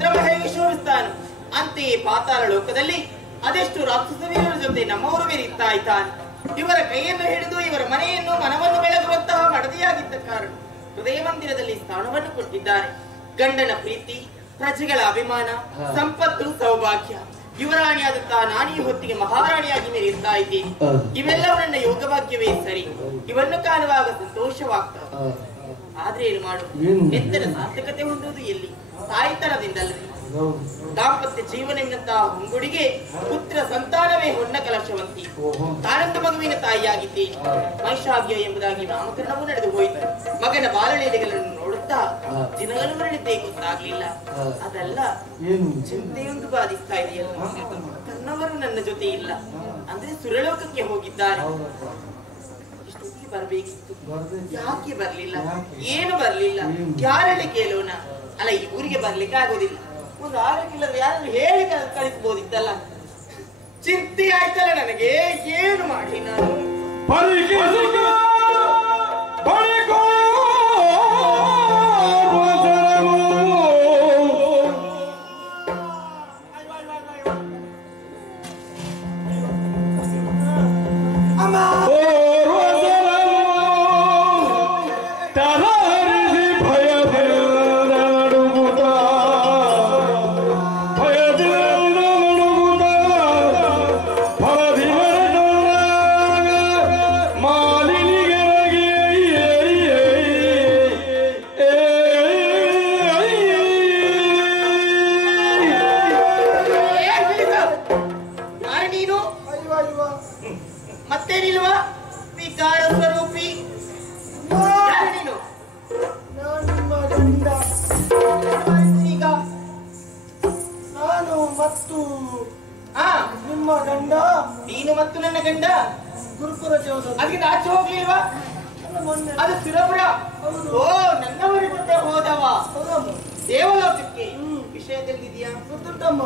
ಚಂದ್ರಮಹೇಗೆ ಶೋಭಿಸ್ತಾನು. ಅಂತೆಯೇ ಪಾತಾಳ ಲೋಕದಲ್ಲಿ ಅದೆಷ್ಟು ರಾಕ್ಷಸ ವೀರರ ಜೊತೆ ನಮ್ಮವರು ಬೇರಿತ್ತಾ ಇದ್ದಾನೆ. ಇವರ ಕೈಯನ್ನು ಹಿಡಿದು ಇವರ ಮನೆಯನ್ನು ಮನವನ್ನು ಬೆಳಗುವಂತಹ ಮಡದಿಯಾಗಿದ್ದ ಕಾರಣ ಹೃದಯ ಮಂದಿರದಲ್ಲಿ ಸ್ಥಾನವನ್ನು ಕೊಟ್ಟಿದ್ದಾರೆ. ಗಂಡನ ಪ್ರೀತಿ, ಪ್ರಜೆಗಳ ಅಭಿಮಾನ, ಸಂಪತ್ತು, ಸೌಭಾಗ್ಯ, ಯುವರಾಣಿಯಾದಂತಹ ನಾನೀ ಹೊತ್ತಿಗೆ ಮಹಾರಾಣಿಯಾಗಿ ಮೆರೆಯುತ್ತಾ ಇದ್ದೀನಿ. ಇವೆಲ್ಲವೂ ನನ್ನ ಯೋಗಭಾಗ್ಯವೇ ಸರಿ. ಇವನ್ನು ಕಾಣುವಾಗ ಸಂತೋಷವಾಗ್ತದೆ. ಆದ್ರೆ ಏನು ಮಾಡು, ಎತ್ತರ ಸಾರ್ಥಕತೆ ಹೊಂದುವುದು ಎಲ್ಲಿ? ತಾಯ್ತನದಿಂದಲ್ಲದೆ. ದಾಂಪತ್ಯ ಜೀವನವೆಂತಹ ಹೊಂಗುಡಿಗೆ ಪುತ್ರ ಸಂತಾನವೇ ಹೊನ್ನ ಕಲಶವಂತಿ. ತಾನೊಂದು ಮಗುವಿನ ತಾಯಿಯಾಗಿದ್ದೇನೆ. ಮೈಷಾಗ್ಯ ಎಂಬುದಾಗಿ ನಾಮಕರಣವೂ ನಡೆದು ಹೋಯಿತು. ಮಗನ ಬಾಲಲೀಲೆಗಳನ್ನು ನೋಡುತ್ತಾ ದಿನಗಳು ಮರಳಿದ್ದೇ ಗೊತ್ತಾಗ್ಲಿಲ್ಲ. ಅದಲ್ಲ, ಚಿಂತೆಯೊಂದು ಬಾಧಿಸ್ತಾ ಇದೆಯಲ್ಲ. ತನ್ನವರು ನನ್ನ ಜೊತೆ ಇಲ್ಲ, ಅಂದ್ರೆ ಸುರಲೋಕಕ್ಕೆ ಹೋಗಿದ್ದಾರೆ. ಇಷ್ಟೊತ್ತಿಗೆ ಬರ್ಬೇಕಿತ್ತು, ಯಾಕೆ ಬರ್ಲಿಲ್ಲ? ಏನು ಬರ್ಲಿಲ್ಲ? ಯಾರಲ್ಲಿ ಕೇಳೋಣ? ಅಲ್ಲ, ಈ ಊರಿಗೆ ಬರ್ಲಿಕ್ಕೆ ಆಗೋದಿಲ್ಲ. ಒಂದು ಆಗಕ್ಕಿಲ್ಲದ್ರೆ ಯಾರು ಹೇಳಿ ಕಳಿಸಬಹುದಿತ್ತಲ್ಲ. ಚಿಂತೆ ಆಯ್ತಲ್ಲ ನನಗೆ. ಏನು ಮಾಡಿ ನಾನು? ಮತ್ತೇನಿಲ್ವಾ? ವಿಕಾರ ಸ್ವರೂಪಿ ನೀನು. ಈಗ ನಾನು ಮತ್ತು ನಿಮ್ಮ ಗಂಡ, ನೀನು ಮತ್ತು ನನ್ನ ಗಂಡ ಗುರುಪುರ ಚೌಧರಿ. ಅದಕ್ಕೆ ಆಚೆ ಹೋಗ್ಲಿಲ್ವಾ? ಅದು ಸುರಪುರ. ಓ, ನನ್ನವರ ಜೊತೆ ಹೋದವ ದೇವಲೋಕಕ್ಕೆ. ವಿಷಯ ತಿಳಿದಿದೆಯಾ? ಗೊತ್ತುಂಟಮ್ಮ.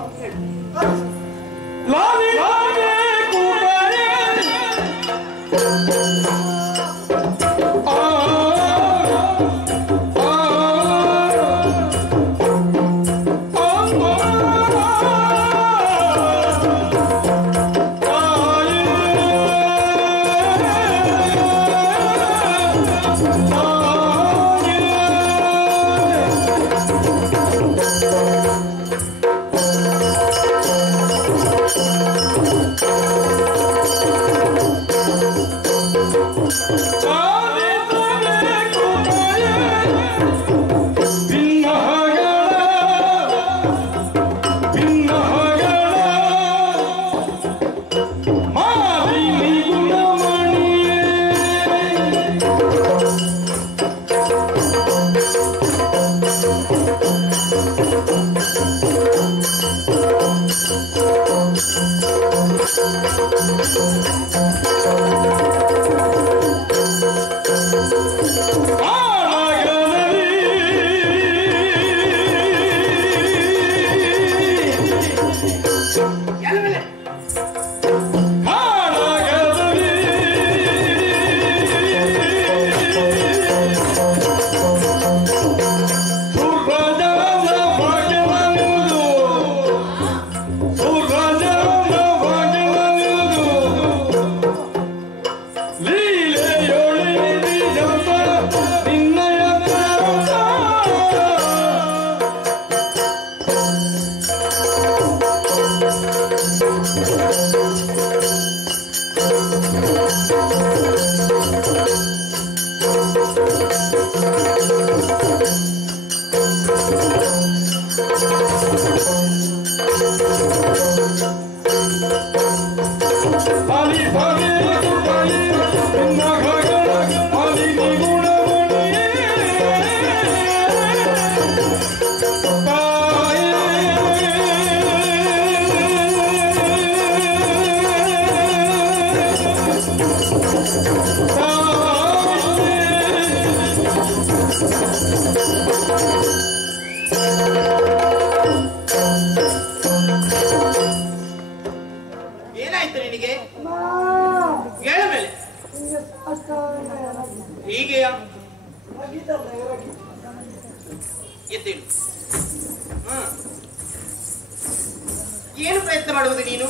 ಏನು ಪ್ರಯತ್ನ ಮಾಡುವುದು ನೀನು?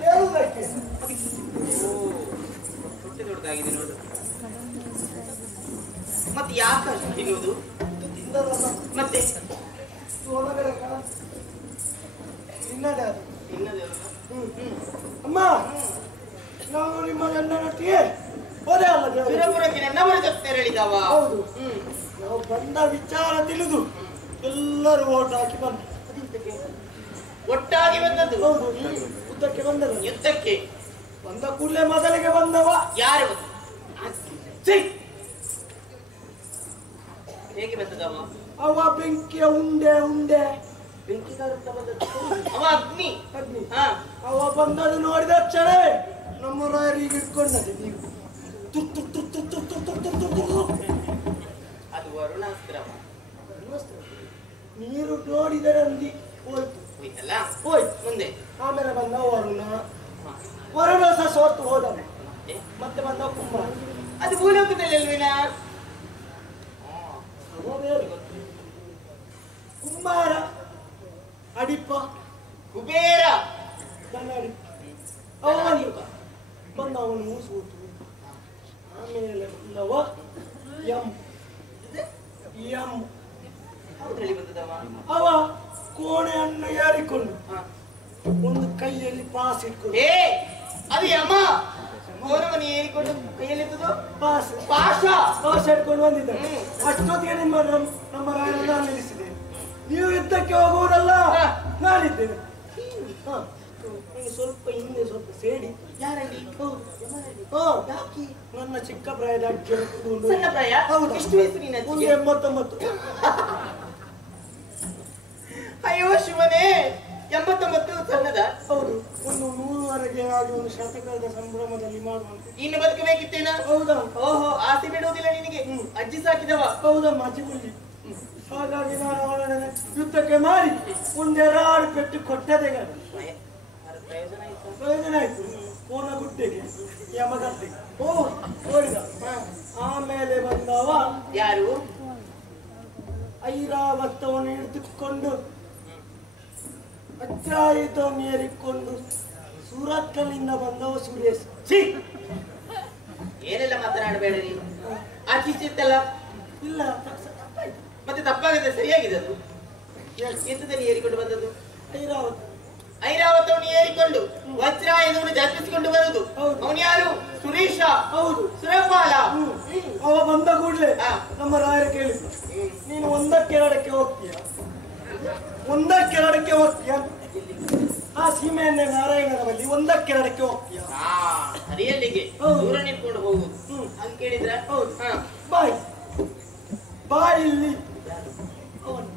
ಹೇಳುವುದಕ್ಕೆ ಹೊಟ್ಟೆ ದೊಡ್ಡದಾಗಿದೆ ನೋಡು. ಮತ್ತೆ ಯಾಕೆ ಅಷ್ಟು ತಿನ್ನುವುದು? ತಿಂದದಲ್ಲ ಮತ್ತೆ ಒಳಗಡೆ ತಿನ್ನದೆ ಅದು. ಅಮ್ಮ ನಾವು ನಿಮ್ಮ ಗಂಡನೊಟ್ಟಿಗೆ ಹೋದೆ ಅಲ್ಲ ದೇವರೇ? ಸುರಪುರಕ್ಕೆ ನನ್ನವರ ಜೊತೆ ಹೇಳಿದವ. ಹೌದು. ನಾವು ಬಂದ ವಿಚಾರ ತಿಳಿದು ಎಲ್ಲರೂ ಓಟ್ ಹಾಕಿ ಬಂದು ಒಟ್ಟಾಗಿ ಬಂದದ್ದು. ಹೌದು. ಯುದ್ಧಕ್ಕೆ ಬಂದದ. ಯುದ್ಧಕ್ಕೆ ಬಂದ ಕೂಡಲೇ ಮೊದಲಿಗೆ ಬಂದವ ಯಾರು? ಛೀ! ಹೇಗೆ ಬಂದದವ? ಅವ ಬೆಂಕಿಯ ಉಂಡೆ ಬೆಂಕಿ ಕಾರುತ್ತಾ ಬಂದದ್ದು. ಅವ ಅಗ್ನಿ. ಅಗ್ನಿ. ಹಾ, ಅವ ಬಂದದ್ದು ನೋಡಿದ ಕ್ಷಣವೇ ನಮ್ಮ ರಾಯರಿಗೆ ಇಟ್ಕೊಂಡದೆ. ನೀವು ಅದು ವರುಣಾಸ್ತ್ರ. ನೀರು ನೋಡಿದರೆ ಅಂದಿ ಹೋಯ್ತು. ಹೋಯ್ತಲ್ಲ, ಹೋಯ್ತು. ಮುಂದೆ ಆಮೇಲೆ ಬಂದ ವರುಣ ಸಹ ಸೋತು ಹೋದ. ಮತ್ತೆ ಬಂದ ಕುಂಬಾರ. ಅದು ಭೂಲೋಕದಲ್ಲಿ ಅಲ್ವೇನಾ? ಅವ ಬೇರೆ. ಕುಂಬಾರ ಅಡಿಪ ಕುಬೇರ ಕನ್ನಡಿ ಅವ ಬಂದ ಅವನು ಸೋತು. ಆಮೇಲೆ ಬಂದವ ಎಂ ಹೌದ್ರಲ್ಲಿ ಬಂದದವ. ಅವ ಕೋಣೆಯನ್ನು ಏರಿಕೊಂಡು ಒಂದು ಕೈಯಲ್ಲಿ ಪಾಸ್ ಇಟ್ಕೊಂಡು ಏ ಅದು ಯಮ. ಗೋರವನ್ನು ಏರಿಕೊಂಡು ಕೈಯಲ್ಲಿದ್ದದು ಪಾಸ್ ಪಾಸ್ ಇಟ್ಕೊಂಡು ಬಂದಿದ್ದಾನೆ. ಅಷ್ಟೊತ್ತಿಗೆ ನಮ್ಮ ರಾಯರನ್ನು ನಾನು ನಿಲ್ಲಿಸಿದೆ. ನೀವು ಯುದ್ಧಕ್ಕೆ ಹೋಗುವುದಲ್ಲ, ನಾನಿದ್ದೇನೆ. ಸ್ವಲ್ಪ ಹಿಂದೆ ಸ್ವಲ್ಪ ಸೇಡಿ. ಯಾರಲ್ಲಿ? ಯಾಕೆ? ನನ್ನ ಚಿಕ್ಕ ಪ್ರಾಯದ ಅಜ್ಜಿ. ಸಣ್ಣ ಪ್ರಾಯ? ಹೌದು. ಎಷ್ಟು ವಯಸ್ಸು ನಿನ್ನ ಒಂದು ಅಜ್ಜಿಗೆ? 89. ಅಯ್ಯೋ ಶಿವನೇ, 89 ಸಣ್ಣದ? ಹೌದು. ಒಂದು 100ವರೆಗೆ ಆಗಿ ಒಂದು ಶತಕದ ಸಂಭ್ರಮದಲ್ಲಿ ಮಾಡುವಂತೆ. ಇನ್ನು ಬದುಕಬೇಕಿತ್ತೇನ? ಹೌದಾ? ಓಹೋ, ಆಸೆ ಬಿಡುವುದಿಲ್ಲ ನಿನಗೆ. ಅಜ್ಜಿ ಸಾಕಿದವ? ಹೌದಮ್ಮ, ಅಜ್ಜಿ ಹುಲಿ. ಹಾಗಾಗಿ ನಾನು ಅವಳನ್ನು ಯುದ್ಧಕ್ಕೆ ಮಾಡಿ ಒಂದೆರಡು ಪೆಟ್ಟು ಕೊಟ್ಟದೆ. ಪ್ರಯೋಜನ ಆಯ್ತು. ಕೋನಗುಡ್ಡೆಗೆ ಯಮಗದ್ದೆಗೆ ನೋಡಿದ. ಆಮೇಲೆ ಬಂದವ ಯಾರು? ಐರಾವತವನ್ನು ಹಿಡಿದುಕೊಂಡು ಅಜ್ಜಾಯುಧವನ್ನು ಏರಿಕೊಂಡು ಸೂರತ್ಕಲ್ಲಿಂದ ಬಂದವ ಸುರೇಶ್. ಏನೆಲ್ಲ ಮಾತನಾಡಬೇಡ್ರಿ. ಆಚಿತ್ತಲ್ಲ? ಇಲ್ಲ, ಮತ್ತೆ ತಪ್ಪಾಗದೆ ಸರಿಯಾಗಿದೆ. ಅದು ಎಂತದಲ್ಲಿ ಏರಿಕೊಂಡು ಬಂದದ್ದು? ಐರಾವತವನ್ನು ಏರಿಕೊಂಡು ವಜ್ರಾಯುಧವನ್ನು ಜಪಿಸಿಕೊಂಡು ಬರುದು. ಅವನು ಯಾರು? ಸುರೇಶ. ಹೌದು. ಸುರಪಾಲ. ಅವ ಬಂದ ಕೂಡಲೇ ನಮ್ಮ ರಾಯರು ಕೇಳಿದ್ರು, ನೀನು ಒಂದಕ್ಕೆರಡಕ್ಕೆ ಹೋಗ್ತೀಯ, ಒಂದಕ್ಕೆರಡಕ್ಕೆ ಹೋಗ್ತೀಯ. ಆ ಸೀಮೆಯನ್ನೇ ನಾರಾಯಣನ ಬಳಿ ಒಂದಕ್ಕೆರಡಕ್ಕೆ ಹೋಗ್ತೀಯ. ಹರಿಯಲ್ಲಿಗೆ ದೂರ ನಿಂತ್ಕೊಂಡು ಹೋಗುದು ಅಂತ ಕೇಳಿದ್ರ? ಬಾಯ್ ಬಾಯಿಲ್ಲಿ ಅವನು.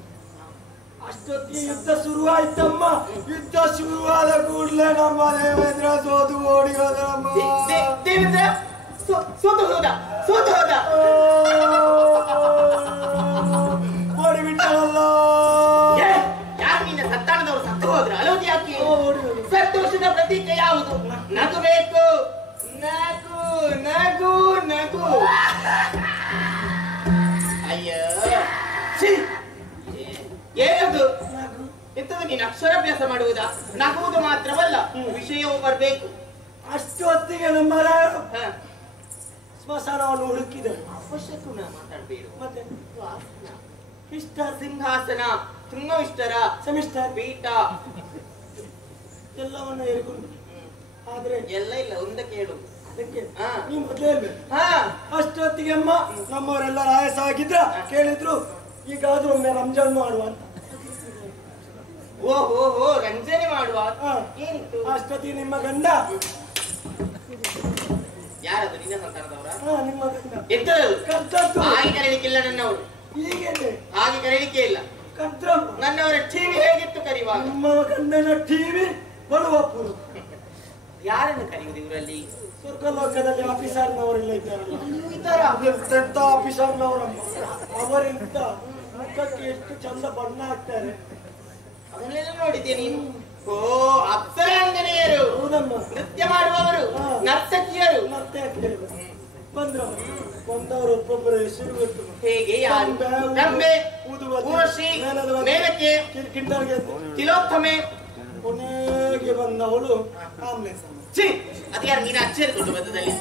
ಅಷ್ಟೊತ್ತಿಗೆ ಯುದ್ಧ ಶುರುವಾಯ್ತಮ್ಮ. ಯುದ್ಧ ಶುರುವಾದ ಕೂಡಲೇ ನಮ್ಮ ದೇವೇಂದ್ರ ಸೋತು ಓಡಿ ಹೋದ. ದೇವೇಂದ್ರ ಸೋತು ಹೋದ. ಓಡಿ ಬಿಟ್ಟಲ್ಲ. ಯಾರು ನಿನ್ನ ಸತ್ತಾನದವರು ಸತ್ತು ಹೋದ್ರ? ಅಲೋದು ಯಾಕೆ? ಸಂತೋಷದ ಪ್ರತೀಕ ಯಾವುದು? ನಗಬೇಕು. ನಗು ನಗು ನಗು. ಅಯ್ಯೋ, ಏನದು? ಎಂತದ್ದು? ನೀನು ಅಕ್ಷರಾಭ್ಯಾಸ ಮಾಡುವುದಾ? ನಗುವುದು ಮಾತ್ರವಲ್ಲ, ವಿಷಯವೂ ಬರಬೇಕು. ಅಷ್ಟು ಹೊತ್ತಿಗೆ ನಮ್ಮ ರಾಯರು ಸ್ಮಶಾನವನ್ನು ಹುಡುಕಿದರು. ಅವಶ್ಯಕ್ಕೂ ನಾ ಮಾತಾಡಬೇಡು. ಮತ್ತೆ ಇಷ್ಟ ಸಿಂಹಾಸನ, ಶೃಂಗವಿಷ್ಟರ, ಸೆಮಿಸ್ಟರ್, ಪೀಠ ಎಲ್ಲವನ್ನು ಏರಿಕೊಂಡು. ಆದ್ರೆ ಎಲ್ಲ ಇಲ್ಲ, ಒಂದಕ್ಕೆ ಹೇಳು. ಅದಕ್ಕೆ ನೀವು ಮೊದಲೇ ಹೇಳ್ಬೇಕು. ಅಷ್ಟೊತ್ತಿಗೆ ಅಮ್ಮ ನಮ್ಮವರೆಲ್ಲ ರಾಯಸಾಗಿದ್ರ ಕೇಳಿದ್ರು, ಈಗಾದ್ರೂ ಒಮ್ಮೆ ರಂಜಾನ್ ಮಾಡುವ ಅಂತ. ಓಹೋ, ರಂಜನೆ ಮಾಡುವ. ಏನಿತ್ತು? ಅಷ್ಟೊತ್ತಿಗೆ ನಿಮ್ಮ ಗಂಡ. ಯಾರದು? ನಿನ್ನ ಸಂತಾನದವರ? ನಿಮ್ಮ ಗಂಡ. ಎಂತದ್ದು? ಕರ್ತದ್ದು. ಹಾಗೆ ಕರೀಲಿಕ್ಕಿಲ್ಲ ನನ್ನವರು. ಹೀಗೆ ಹಾಗೆ ಕರೀಲಿಕ್ಕೆ ಇಲ್ಲ. ಕರ್ತ ನನ್ನವರ ಟಿವಿ ಹೇಗಿತ್ತು ಕರೆಯುವಾಗ? ನಿಮ್ಮ ಗಂಡನ ಟಿವಿ ಬರುವ ಪೂರ್ವ. ಯಾರನ್ನು ಕರೆಯುವುದು ಇವರಲ್ಲಿ? ಸ್ವರ್ಗಲೋಕದಲ್ಲಿ ಆಫೀಸರ್ನವರೆಲ್ಲ ಇದ್ದಾರಲ್ಲ, ಎಂತ ಆಫೀಸರ್ನವರಮ್ಮ. ಅವರಿಂದ ಮುಖಕ್ಕೆ ಎಷ್ಟು ಚಂದ ಬಣ್ಣ ಹಾಕ್ತಾರೆ. ಅದನ್ನೆಲ್ಲ ನೋಡಿದ್ದೆ ನೀನು? ಓ, ಅಪ್ಸರಾಂಗನೆಯರು. ಹೌದಮ್ಮ. ನೃತ್ಯ ಮಾಡುವವರು, ನರ್ತಕಿಯರು. ಬಂದವರು ಒಬ್ಬೊಬ್ಬರ ಹೆಸರು ಗೊತ್ತು. ಹೇಗೆ? ಯಾರು? ರಂಬೆ, ಊರ್ವಶಿ, ಮೇನಕೆ, ತಿಲೋತ್ತಮೆ, ಕೊನೆಗೆ ಬಂದವಳು ಆಮ್ಲೆನ್ಸ್ ಅದು ಯಾರು ನೀನು ಅಚ್ಚರಿ ಕೊಟ್ಟು ಬಂದದಲ್ಲಿ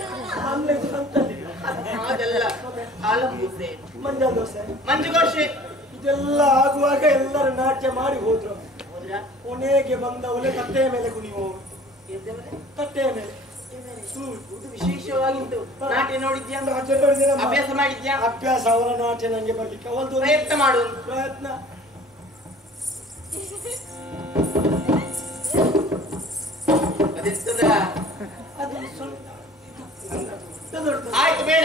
ಆಮ್ಲೆನ್ಸ್ ಅಂತಲ್ಲಿ ಹಾಗಲ್ಲ ಹಾಲಂಬೂಸೆ ಮಂಜಾ ದೋಸೆ ಮಂಜುಗೋಷೆ ಇದೆಲ್ಲ ಆಗುವಾಗ ಎಲ್ಲರೂ ನಾಟ್ಯ ಮಾಡಿ ಹೋದ್ರು. ಕೊನೆಗೆ ಬಂದವಳೆ ಕಟ್ಟೆಯ ಮೇಲೆ ಕುಣಿಯುವವಳು. ಕಟ್ಟೆಯ ಮೇಲೆ ವಿಶೇಷವಾಗಿತ್ತು. ನಾಟ್ಯ ನೋಡಿದ್ಯಾ? ಅಭ್ಯಾಸ ಮಾಡಿದ್ಯಾ? ಅಭ್ಯಾಸ. ಅವರ ನಾಟ್ಯ ನಂಗೆ ಬರ್ಲಿಕ್ಕೆ ಅವತ್ತು ಪ್ರಯತ್ನ ಮಾಡು. ಪ್ರಯತ್ನ ಆಯ್ತು ಬೇಡ.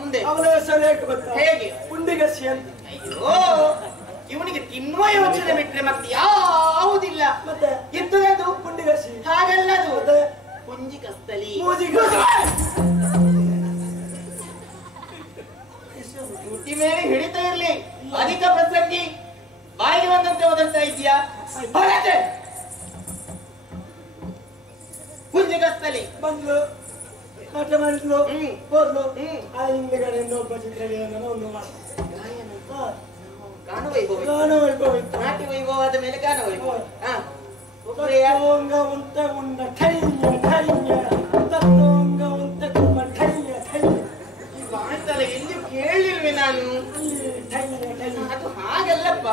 ಮುಂದೆ ಅವಳ ಹೆಸರು ಹೇಗೆ? ಪುಂಡಿಗಸಿ ಅಂತ. ಅಯ್ಯೋ, ಇವನಿಗೆ ತಿನ್ನುವ ಯೋಚನೆ ಬಿಟ್ರೆ ಮತ್ತೆ ಯಾವುದಿಲ್ಲ. ಮತ್ತೆ ಇದ್ದದು ಪುಂಡಿಗಸಿ ಹಾಗಲ್ಲದು ಪುಂಜಿ ಕಸ್ತಲಿ ತುಟಿ ಮೇಲೆ ಹಿಡಿತಾ ಇರ್ಲಿ. ಅಧಿಕ ಪ್ರಸಂಗಿ ಬಾಯಿಗೆ ಬಂದಂತೆ ಓದಂತ ಇದೆಯಾ? ಪುಂಜಿ ಕಸ್ತಲಿ ಬಂದ್ಲು, ನಾಟ್ಯ ಮಾಡಿದ್ಲು, ಹೋದ್ಲು. ಆ ಹಿಂದೆಗಡೆಯಿಂದ ಒಬ್ಬ ಚಿತ್ರಗಳನ್ನು ಒಂದು ಗಾನ ವೈಭವ. ನಾಟ್ಯ ವೈಭವ ಆದ ಮೇಲೆ ಗಾನ ವೈಭವ. ತತ್ವಂಗವಂತ ಉಂಡ ಠೈನ್ಯ ಠೈನ್ಯ ತತ್ವಂಗವಂತ ತುಂಬ ಠೈನ್ಯ ಠೈನ್ಯ. ಈ ಬಾಯ್ತಲ್ಲ ಎಲ್ಲಿ ಕೇಳಿಲ್ವೆ ನಾನು. ಅದು ಹಾಗಲ್ಲಪ್ಪ.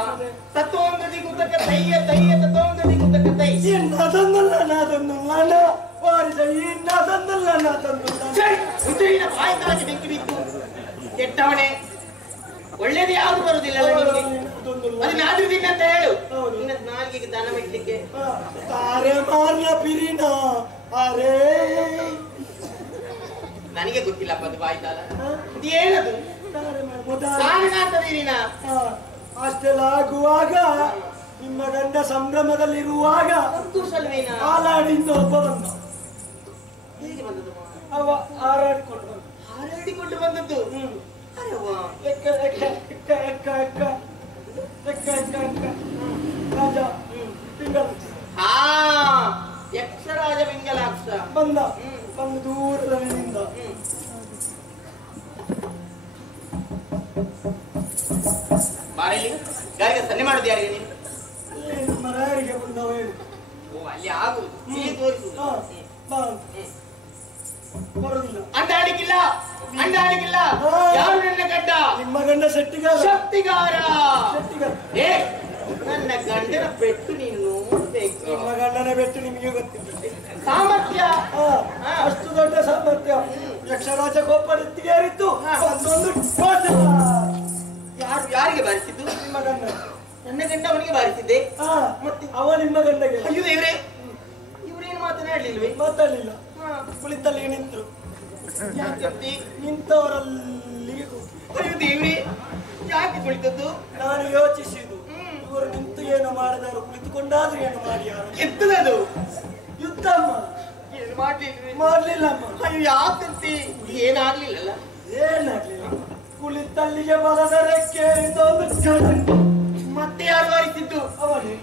ತತ್ವಂಗದಿ ಗುತಕ ತಯ್ಯ ತಯ್ಯ ತತ್ವಂಗದಿ ಗುತಕ ತೈ. ನಾದೊಂದಲ್ಲ ನಾದೊಂದಲ್ಲ ನಾ ವಾರಿಸ ಈ ನಾದೊಂದಲ್ಲ ನಾದೊಂದಲ್ಲ. ಉದ್ದಿನ ಬಾಯ್ತಾಗಿ ಬೆಂಕಿ ಬಿತ್ತು. ಕೆಟ್ಟವನೇ, ಒಳ್ಳೇದು ಯಾವುದು ಬರುದಿಲ್ಲ. ಅದು ನಾದ್ರದಿಂದ ಅಂತ ಹೇಳು. ನಿನ್ನ ನಾಲ್ಗೆಗೆ ದನ ಬಿಡ್ಲಿಕ್ಕೆ ತಾರೆ ಮಾರ್ನ ಪಿರಿನ ಅರೇ ನನಗೆ ಗೊತ್ತಿಲ್ಲಪ್ಪ. ಅದು ಬಾಯ್ತಾಲ ಇದು ಏನದು? ಅಷ್ಟೆಲ್ಲ ಆಗುವಾಗ ನಿಮ್ಮ ಗಂಡ ಸಂಭ್ರಮದಲ್ಲಿರುವಾಗ ಸಂತೋಷಲ್ವೇನಾ? ಹಾಲಾಡಿಂದ ಒಬ್ಬ ಬಂದ. ಹೇಗೆ ಬಂದದ್ದು? ಅವ ಹಾರಾಡಿಕೊಂಡು ಬಂದ. ಹಾರಾಡಿಕೊಂಡು ಬಂದದ್ದು? ಎಕ್ಕ ಎಕ್ಕ ಎಕ್ಕ ಎಕ್ಕ ಎಕ್ಕ ಎಕ್ಕ ಎಕ್ಕ ಎಕ್ಕ ರಾಜ ಪಿಂಗಲಾಕ್ಷ. ಯಕ್ಷರಾಜ ಪಿಂಗಲಾಕ್ಷ ಬಂದ. ಬಂದು ದೂರದಲ್ಲಿಂದ ಬಾರಲ್ಲಿ ಗಾರಿಗೆ ಸನ್ನೆ ಮಾಡುದು ಯಾರಿಗೆ ನೀನು? ಅಲ್ಲಿ ನಮ್ಮ ರಾಯರಿಗೆ ಬಂದವ ಹೇಳಿ. ಓ, ಅಲ್ಲಿ ಆಗುದು ಇಲ್ಲಿ ತೋರಿಸುದು. ಬರುದಿಲ್ಲ. ಅಂಡಾಡಿಕಿಲ್ಲ ಅಂಡಾಡಿಕಿಲ್ಲ. ಯಾರು ನನ್ನ ಗಂಡ? ನಿಮ್ಮ ಗಂಡ ಶೆಟ್ಟಿಗಾರ. ಶಕ್ತಿಗಾರ. ಶೆಟ್ಟಿಗಾರ. ಏ, ನನ್ನ ಗಂಡನ ಪೆಟ್ಟು ನೀನು ನೋಡ್ಬೇಕು. ನಿಮ್ಮ ಗಂಡನ ಬೆಟ್ಟು ನಿಮಗೆ ಗೊತ್ತಿಲ್ಲ. ಸಾಮರ್ಥ್ಯ ಅಷ್ಟು ದೊಡ್ಡ ಸಾಮರ್ಥ್ಯ. ಯಕ್ಷರಾಜ ಕೋಪಡಿತ್ತಿಗೇರಿತ್ತು. ಒಂದೊಂದು ಯಾರು ಯಾರಿಗೆ ಬಾರಿಸಿದ್ದು? ನಿಮ್ಮ ಗಂಡ. ನನ್ನ ಗಂಡ ಅವನಿಗೆ ಬಾರಿಸಿದ್ದೆ. ಮತ್ತೆ ಅವ ನಿಮ್ಮ ಗಂಡಗೆ. ಅಯ್ಯೋ ದೇವ್ರೆ, ಇವರೇನು ಮಾತನಾಡಲಿಲ್ವೇ? ಮಾತಾಡಲಿಲ್ಲ. ಕುಳಿತಲ್ಲಿ ನಿಂತರು. ಯಾಕೆ ನಿಂತವರಲ್ಲಿಗೆ ಅಯ್ಯೋ ದೇವ್ರೆ, ಯಾಕೆ ಕುಳಿತದ್ದು? ನಾನು ಯೋಚಿಸಿದ್ದು, ಇವರು ನಿಂತು ಏನು ಮಾಡಿದವರು ಕುಳಿತುಕೊಂಡಾದ್ರೂ ಏನು ಮಾಡಿ ಯಾರು ಎತ್ತದದು ಯುದ್ಧ ಏನು ಮಾಡ್ಲಿಲ್ವೇ? ಮಾಡ್ಲಿಲ್ಲ. ಅಯ್ಯೋ ಯಾಕಂತೆ? ಏನಾಗ್ಲಿಲ್ಲಲ್ಲ? ಏನಾಗ್ಲಿಲ್ಲ. ಕುಳಿತಲ್ಲಿಗೆ ಬಲದ ರೆಕ್ಕೆ ಮತ್ತೆ ಯಾರು ಬಾರಿಸಿದ್ದು? ಅವನೇ.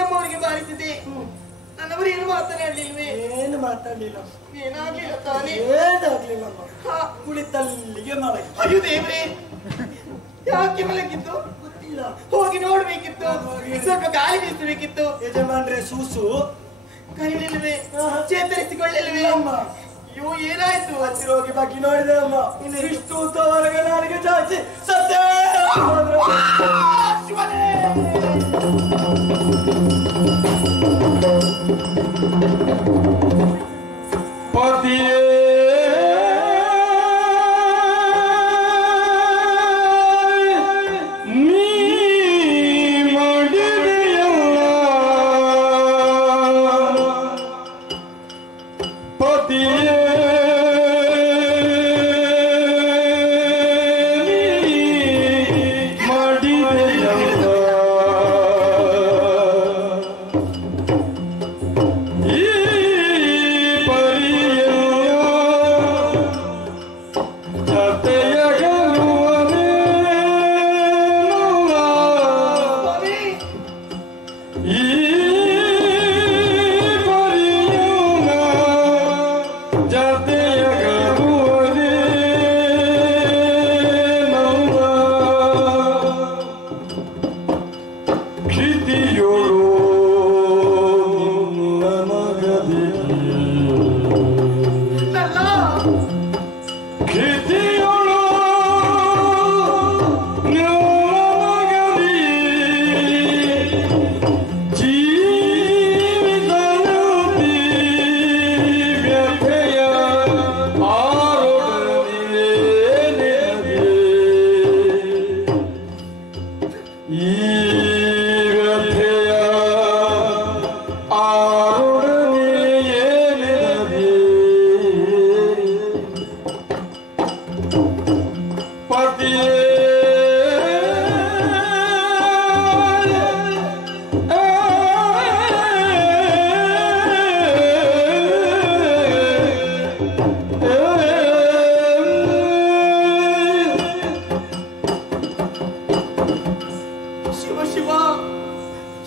ನಮ್ಮವರಿಗೆ ಬಾರಿಸಿದೆ. ನನ್ನವರು ಏನು ಮಾತನಾಡಲಿಲ್ವೇ? ಏನು ಮಾತಾಡ್ಲಿಲ್ಲ. ಏನಾಗ್ಲಿಲ್ಲ ತಾನೇ? ಏನಾಗ್ಲಿಲ್ಲ. ಕುಳಿತಲ್ಲಿಗೆ ಮಲಗಿ. ಅಯ್ಯೋ ದೇವ್ರೆ, ಯಾಕೆ ಮಲಗಿತ್ತು? ಗೊತ್ತಿಲ್ಲ. ಹೋಗಿ ನೋಡ್ಬೇಕಿತ್ತು. ಸ್ವಲ್ಪ ಗಾಳಿ ಬೀಸಬೇಕಿತ್ತು. ಯಜಮಾನ್ರೆ ಸೂಸು ಕರೀಲಿಲ್ವೇ? ಚೇತರಿಸಿಕೊಳ್ಳಲಿಲ್ವೇ? ಅಯ್ಯೋ ಏನಾಯ್ತು? ಹತ್ತಿರ ಹೋಗಿ ಬಗ್ಗೆ ನೋಡಿದೆ ಅಮ್ಮ. ಇಷ್ಟು ಉದ್ದವರೆಗೆ ನಾಲಿಗೆ ಚಾಚಿ ಸತ್ತೇ ಪತಿಯೇ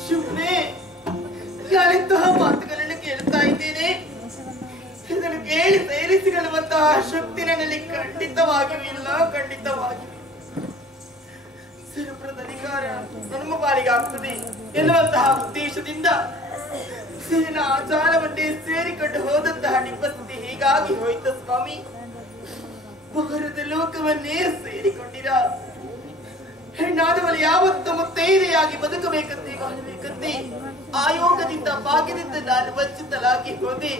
ಶಿವನೇ, ನಾನಿಂತಹ ಮಾತುಗಳನ್ನು ಕೇಳ್ತಾ ಇದ್ದೇನೆ. ಇದನ್ನು ಕೇಳಿ ಸೇರಿಸಿಕೊಳ್ಳುವಂತಹ ಶಕ್ತಿ ನನ್ನಲ್ಲಿ ಖಂಡಿತವಾಗಿಯೂ ಇಲ್ಲ, ಖಂಡಿತವಾಗಿಯೂ. ಸರ್ವಪ್ರದ ಅಧಿಕಾರ ನಮ್ಮ ಪಾಲಿಗೆ ಆಗ್ತದೆ ಎನ್ನುವಂತಹ ಉದ್ದೇಶದಿಂದ ಸೇನ ಆಚಾರವನ್ನೇ ಸೇರಿಕೊಂಡು ಹೋದಂತಹ ನಿಪ್ಪಸ್ಥಿತಿ ಹೀಗಾಗಿ ಹೋಯಿತು ಸ್ವಾಮಿ. ಭಾರತ ಲೋಕವನ್ನೇ ಸೇರಿಕೊಂಡಿರ ಹೆಣ್ಣಾದವಳು ಯಾವತ್ತು ಮುತ್ತೈದೆಯಾಗಿ ಬದುಕಬೇಕಂತೆ, ಬಾಳಬೇಕಂತೆ ಆಯೋಗದಿಂದ ಭಾಗ್ಯದಿಂದ ನಾನು ವಂಚಿತಲಾಗಿ ಹೋದೆ.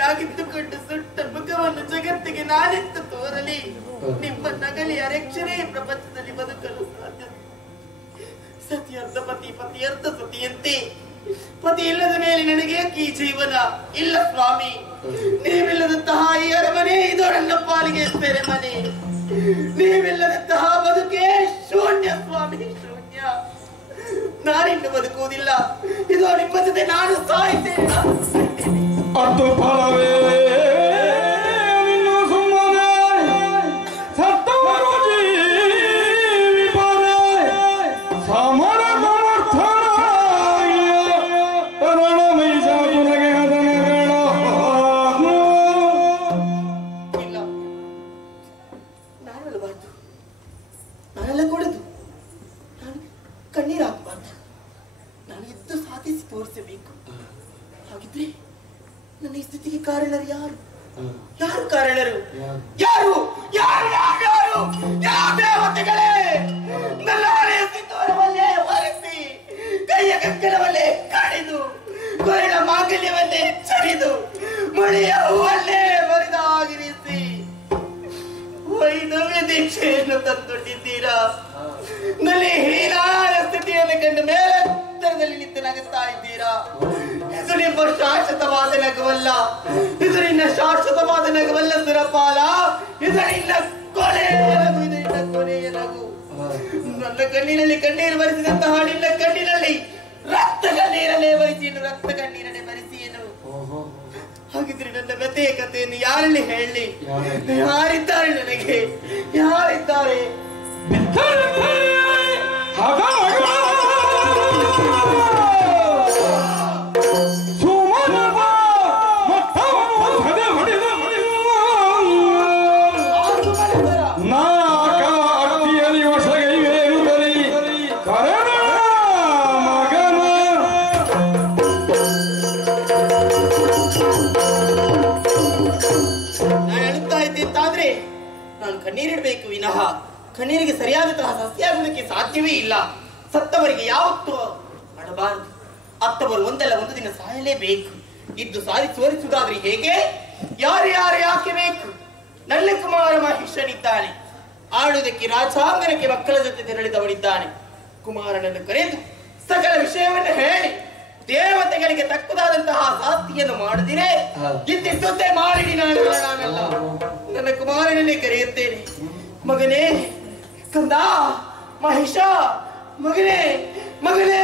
ಯಾಗಿದ್ದುಕೊಂಡು ಸುಟ್ಟ ಮುಖವನ್ನು ಜಗತ್ತಿಗೆ ನಾನೆತ್ತು ತೋರಲಿ. ನಿಮ್ಮ ನಗಲಿ ಅರೆಕ್ಷರೇ ಪ್ರಪಂಚದಲ್ಲಿ ಬದುಕಲು ಸಾಧ್ಯ. ಸತಿಯರ್ಥ ಪತಿ, ಪತಿಯರ್ಥ ಸತಿಯಂತೆ. ಪತಿ ಇಲ್ಲದ ಮೇಲೆ ನನಗೆ ಈ ಜೀವನ ಇಲ್ಲ ಸ್ವಾಮಿ. ನೀವಿಲ್ಲದಂತಹ ಈ ಅರಮನೆ ಇದು ನನ್ನ ಪಾಲಿಗೆ ಸೇರೆ ಮನೆ. ನೀವಿಲ್ಲದಂತಹ ಬದುಕೇ ಶೂನ್ಯ ಸ್ವಾಮಿ, ಶೂನ್ಯ. ನಾನಿನ್ನು ಬದುಕುವುದಿಲ್ಲ. ಇದು ನಿಮ್ಮ ಜೊತೆ ನಾನು ಸಾಯ್ತೇನೆ. ಅದು ಫಲವೇ ನಿನ್ನ ಸುಮ್ಮನೆ ಸತ್ತವರು ಜೀವಿಪರೆ ಸಮರ ಸಮರ್ಥನಾಗಿಯ ರಣಮೈಸಾಗುನಗೆ ಹದನಗಳ. ಇಲ್ಲ, ನಾನಲ್ಲಬಾರ್ದು, ನಾನೆಲ್ಲ ಕೊಡದು, ನಾನು ಕಣ್ಣೀರು ಹಾಕಬಾರ್ದು. ನಾನು ಎದ್ದು ಸಾಧಿಸಿ ತೋರಿಸಬೇಕು. ಹಾಗಿದ್ರೆ ನನ್ನ ಈ ಸ್ಥಿತಿಗೆ ಕಾರಣರು ಯಾರು? ಯಾರು ಕಾರಣರು? ಯಾರು ಯಾರು ಯಾರು ಯಾರು ಯಾವ ದೇವತೆಗಳೇ? ನನ್ನ ಹಳೆಯ ಸಿಂಧೂರವನ್ನೇ ಒರೆಸಿ, ಕೈಯ ಕಂಕಣವನ್ನೇ ಕಡಿದು, ಕೊರಳ ಮಾಂಗಲ್ಯವನ್ನೇ ಚರಿದು, ಮುಳಿಯ ಹೂವನ್ನೇ ಬರಿದಾಗಿರಿಸಿ ವೈದ್ಯ ದೀಕ್ಷೆಯನ್ನು ತಂದುಕೊಂಡಿದ್ದೀರಾ. ನಲ್ಲಿ ಹೀನಾಯ ಸ್ಥಿತಿಯನ್ನು ಕಂಡು ಮೇಲೆತ್ತರದಲ್ಲಿ ನಿಂತು ನಗುತ್ತಾ ಇದ್ದೀರಾ. ಇದು ನಿಮ್ಮ ಶಾಶ್ವತವಾದ ನಗುವಲ್ಲ, ಇದು ನಿನ್ನ ಶಾಶ್ವತವಾದ ನಗುವಲ್ಲ ಸುರಪಾಲ. ಇದು ನಿನ್ನ ಕೊನೆಯ ನಗು, ಇದು ನಿನ್ನ ಕೊನೆಯ ನಗು. ನನ್ನ ಕಣ್ಣಿನಲ್ಲಿ ಕಣ್ಣೀರು ಬರಿಸಿದಂತಹ ನಿನ್ನ ಕಣ್ಣಿನಲ್ಲಿ ರಕ್ತ ಕಣ್ಣೀರಲ್ಲೇ ಬರಿಸಿ, ರಕ್ತ ಕಣ್ಣೀರನ್ನೇ ಬರಿಸಿ ಏನು. ಹಾಗಿದ್ರೆ ನನ್ನ ವ್ಯಥೆಯ ಕಥೆಯನ್ನು ಯಾರಲ್ಲಿ ಹೇಳಿ? ಯಾರಿದ್ದಾರೆ ನನಗೆ? ಯಾರಿದ್ದಾರೆ? ನಾನು ಕಣ್ಣೀರಿಡಬೇಕು ವಿನಃ ಕಣ್ಣೀರಿಗೆ ಸರಿಯಾದಂತಹ ಸಸ್ಯಾಗುವುದಕ್ಕೆ ಸಾಧ್ಯವೇ ಇಲ್ಲ. ಸತ್ತವರಿಗೆ ಯಾವತ್ತೂ ಅಡಬಾರದು. ಅತ್ತವರು ಒಂದಲ್ಲ ಒಂದು ದಿನ ಸಾಯಲೇಬೇಕು. ಇದ್ದು ಸಾರಿ ತೋರಿಸುವುದಾದ್ರೆ ಹೇಗೆ? ಯಾರು ಯಾರು ಯಾಕೆ ಬೇಕು? ನನ್ನ ಕುಮಾರ ಮಹಿಷನಿದ್ದಾನೆ. ಆಳುವುದಕ್ಕೆ ರಾಜಾಂಗಣಕ್ಕೆ ಮಕ್ಕಳ ಜೊತೆ ತೆರಳಿದವನಿದ್ದಾನೆ. ಕುಮಾರನನ್ನು ಕರೆದು ಸಕಲ ವಿಷಯವನ್ನು ಹೇಳಿ ದೇವತೆಗಳಿಗೆ ತಕ್ಕದಾದಂತಹ ಶಾಸ್ತಿಯನ್ನು ಮಾಡದಿರೇ ಇಂತಿಷ್ಟೊತ್ತೇ ಮಾಡಿಡಿ. ನಾನಲ್ಲ, ನನ್ನ ಕುಮಾರನನ್ನೇ ಕರೆಯುತ್ತೇನೆ. ಮಗನೇ ಕಂದ, ಮಹಿಷ, ಮಗನೇ ಮಗನೇ.